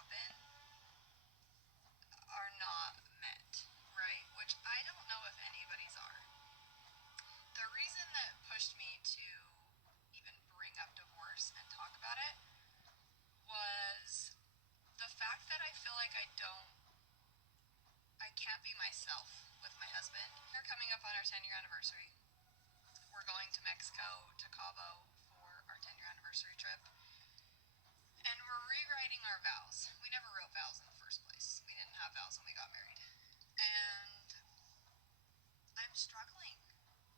happen are not met, right? Which I don't know if anybody's are. The reason that pushed me to even bring up divorce and talk about it was the fact that I feel like I can't be myself with my husband. We're coming up on our 10-year anniversary. We're going to Mexico, to Cabo, for our 10-year anniversary trip. And we're rewriting our vows. We never wrote vows in the first place. We didn't have vows when we got married. And I'm struggling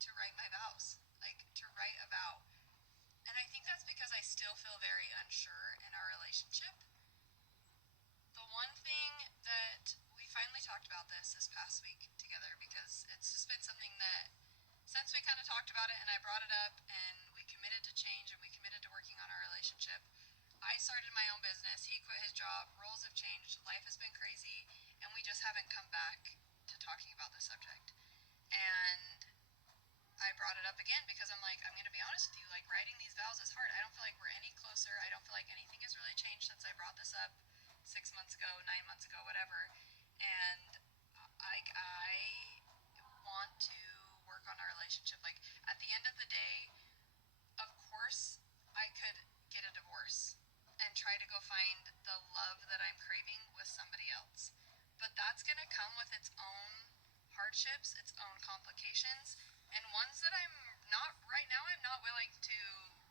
to write my vows, like to write a vow. And I think that's because I still feel very unsure in our relationship. The one thing that we finally talked about this past week together, because it's just been something that since we kind of talked about it and I brought it up and we committed to change and we committed to working on our relationship. I started my own business, he quit his job, roles have changed, life has been crazy, and we just haven't come back to talking about the subject. And I brought it up again because I'm like, I'm going to be honest with you, like writing these vows is hard. I don't feel like we're any closer. I don't feel like anything has really changed since I brought this up 6 months ago, 9 months ago, whatever. And I want to work on our relationship. Like at the end of the day, of course, I could get a divorce and try to go find the love that I'm craving with somebody else. But that's going to come with its own hardships, its own complications, and ones that right now, I'm not willing to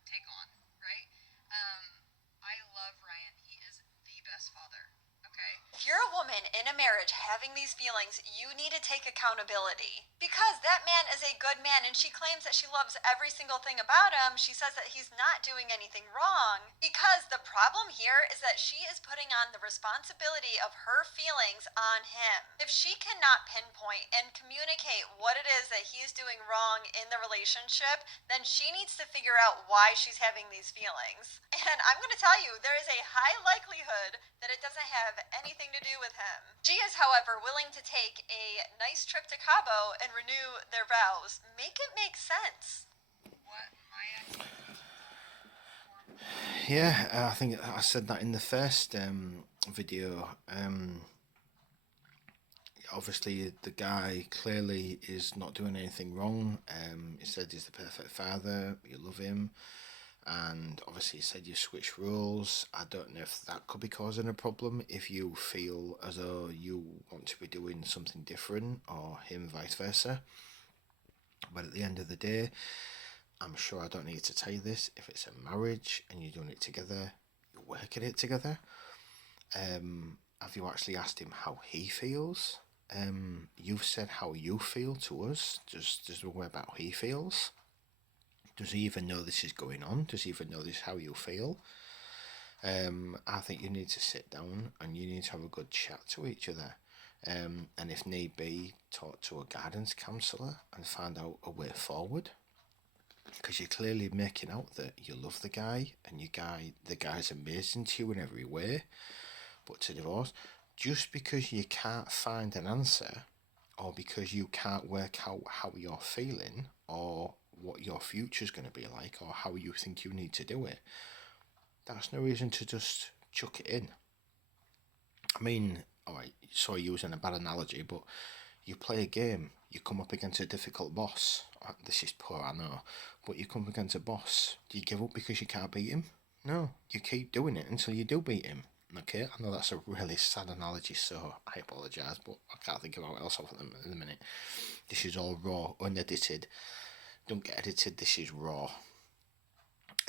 take on, right? I love Ryan. He is the best father, okay? If you're a woman in a marriage having these feelings, you need to take accountability. Because that man is a good man and she claims that she loves every single thing about him. She says that he's not doing anything wrong. Because the problem here is that she is putting on the responsibility of her feelings on him. If she cannot pinpoint and communicate what it is that he's doing wrong in the relationship, then she needs to figure out why she's having these feelings. And I'm going to tell you, there is a high likelihood that it doesn't have anything to do with him. She is, however, willing to take a nice trip to Cabo and renew their vows. Make it make sense. What my expectations are. Yeah, I think I said that in the first video. Obviously, the guy clearly is not doing anything wrong. He said he's the perfect father, you love him, and obviously he said you switch roles. I don't know if that could be causing a problem if you feel as though you want to be doing something different, or him vice versa. But at the end of the day, I'm sure I don't need to tell you this. If it's a marriage and you're doing it together, you're working it together. Have you actually asked him how he feels? You've said how you feel to us. Does he worry about how he feels? Does he even know this is going on? Does he even know this is how you feel? I think you need to sit down and you need to have a good chat to each other. And if need be, talk to a guidance counsellor and find out a way forward. Because you're clearly making out that you love the guy and the guy's amazing to you in every way. But to divorce, just because you can't find an answer, or because you can't work out how you're feeling, or what your future's going to be like, or how you think you need to do it, that's no reason to just chuck it in. I mean, alright, sorry, using a bad analogy, but you play a game, you come up against a difficult boss. This is poor, I know, but you come up against a boss. Do you give up because you can't beat him? No, you keep doing it until you do beat him. Okay, I know that's a really sad analogy, so I apologise, but I can't think of what else off in the minute. This is all raw, unedited. Don't get edited, this is raw.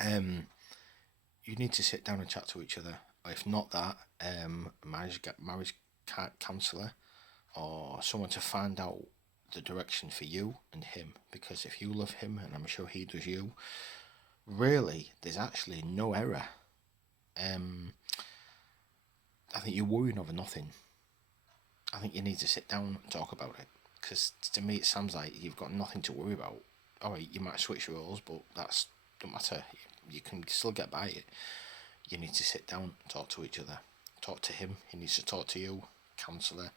You need to sit down and chat to each other. If not that, marriage counsellor, or someone to find out the direction for you and him. Because if you love him, and I'm sure he does you, really, there's actually no error. I think you're worrying over nothing. I think you need to sit down and talk about it. Because to me, it sounds like you've got nothing to worry about. Alright, you might switch roles, but that's don't matter. You can still get by it. You need to sit down and talk to each other. Talk to him. He needs to talk to you. Counsellor.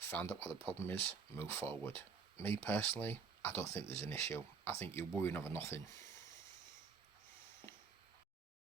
Find out what the problem is. Move forward. Me personally, I don't think there's an issue. I think you're worrying over nothing.